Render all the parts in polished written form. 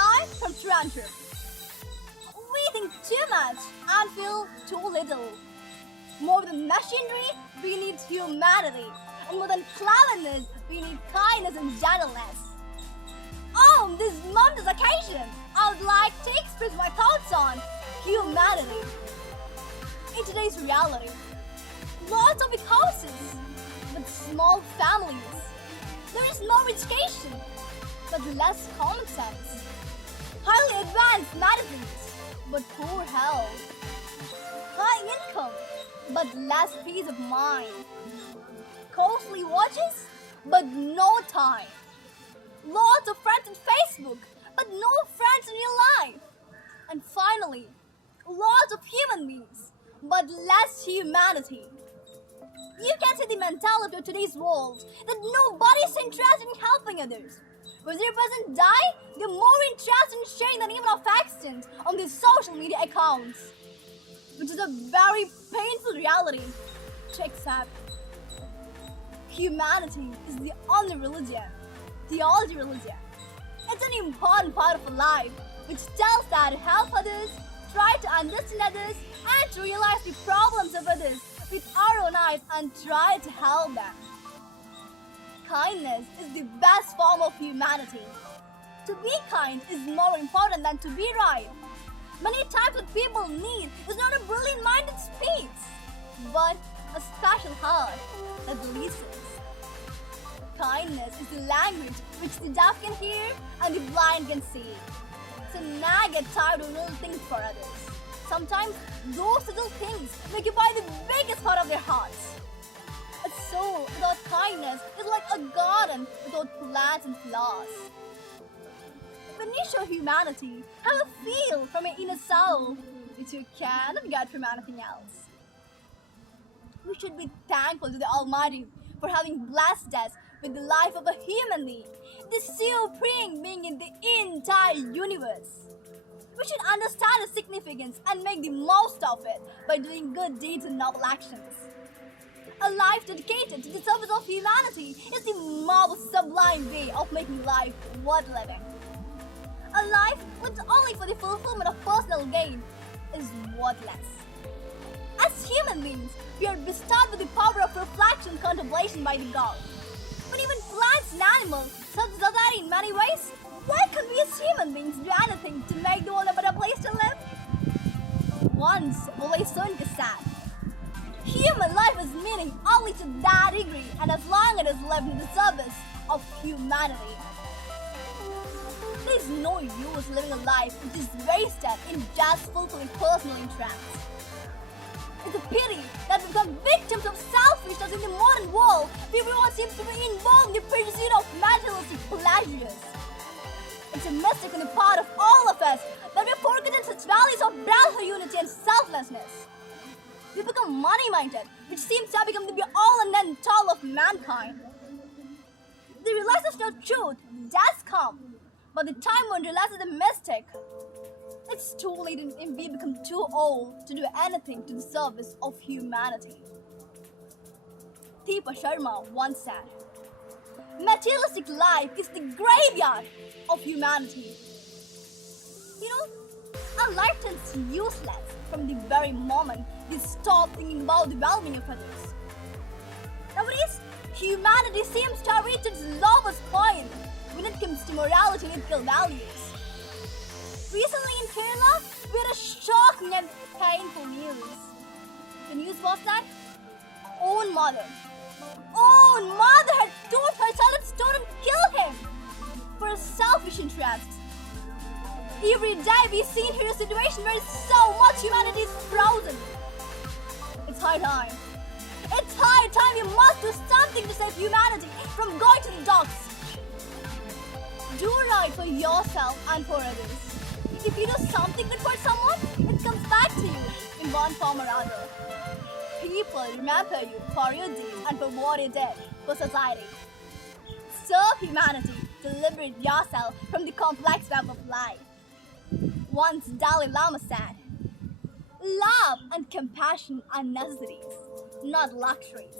I from Toronto. We think too much and feel too little. More than machinery, we need humanity. And more than cleverness, we need kindness and gentleness. On this momentous occasion, I would like to express my thoughts on humanity. In today's reality, lots of big houses, but small families. There is more education, but less common sense. Highly advanced medicines, but poor health. High income, but less peace of mind. Costly watches, but no time. Lots of friends on Facebook, but no friends in real life. And finally, lots of human beings, but less humanity. You can see the mentality of today's world that nobody is interested in helping others. When their person die, they're more interested in sharing the name of accident on their social media accounts. Which is a very painful reality to accept. Humanity is the only religion, theology religion. It's an important part of life which tells that to help others, try to understand others, and to realize the problems of others with our own eyes and try to help them. Kindness is the best form of humanity. To be kind is more important than to be right. Many times what people need is not a brilliant-minded speech, but a special heart that listens. Kindness is the language which the deaf can hear and the blind can see. So now get tired of little things for others. Sometimes those little things occupy the biggest part of their hearts. A soul without kindness is like a garden without plants and flowers. When you show humanity, have a feel from your inner soul, which you cannot get from anything else. We should be thankful to the Almighty for having blessed us with the life of a human being, the supreme being in the entire universe. We should understand its significance and make the most of it by doing good deeds and noble actions. A life dedicated to the service of humanity is the most sublime way of making life worth living. A life lived only for the fulfillment of personal gain is worthless. As human beings, we are bestowed with the power of reflection and contemplation by the God. But even plants and animals serve society in many ways. Why can't we as human beings do anything to make the world a better place to live? Once Ole Soyinka said, human life has meaning only to that degree and as long as it is lived in the service of humanity. There is no use living a life which is wasted in just fulfilling personal interests. It's a pity that we become victims of selfishness in the modern world where everyone seems to be involved in the pursuit of materialistic pleasures. It's a mistake on the part of all of us that we forget such values of brotherhood, unity, and selflessness. We become money-minded, which seems to have become the be-all and end-all of mankind. The realization of truth does come, but the time one realizes the mistake, it's too late and we become too old to do anything to the service of humanity. Deepa Sharma once said, materialistic life is the graveyard of humanity. You know, our life turns useless from the very moment we stop thinking about the well-being of others. Nowadays, humanity seems to have reached its lowest point when it comes to morality and ethical values. Recently in Kerala, we had a shocking and painful news. The news was that own mother had told her child to don't kill him for a selfish interest. Every day we see in here a situation where so much humanity is frozen. It's high time. It's high time we must do something to save humanity from going to the dogs. Do right for yourself and for others. If you do something good for someone, it comes back to you in one form or other. People remember you for your deeds and for what you did for society. Serve humanity to liberate yourself from the complex web of life. Once Dalai Lama said, love and compassion are necessities, not luxuries.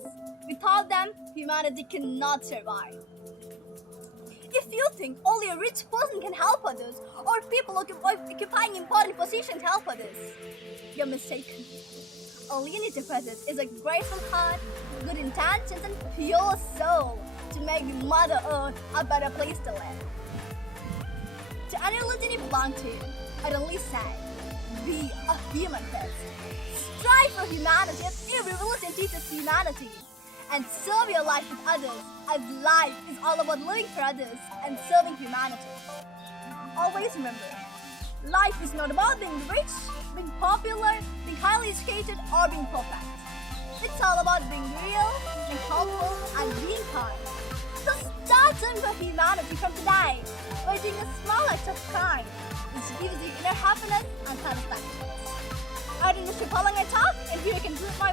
Without them, humanity cannot survive. If you think only a rich person can help others, or people occupying important positions help others. You're mistaken. All you need to possess is a grateful heart, good intentions, and pure soul to make Mother Earth a better place to live. To any religion you belong to, I'd only say, be a human first. Strive for humanity as every religion teaches humanity. And serve your life with others, as life is all about living for others and serving humanity. Always remember, life is not about being rich, being popular, being highly educated, or being perfect. It's all about being real, being helpful, and being kind. So start serving for humanity from today by doing a small act of kind, which gives you inner happiness and satisfaction. I didn't wish you following my talk, and here you can prove my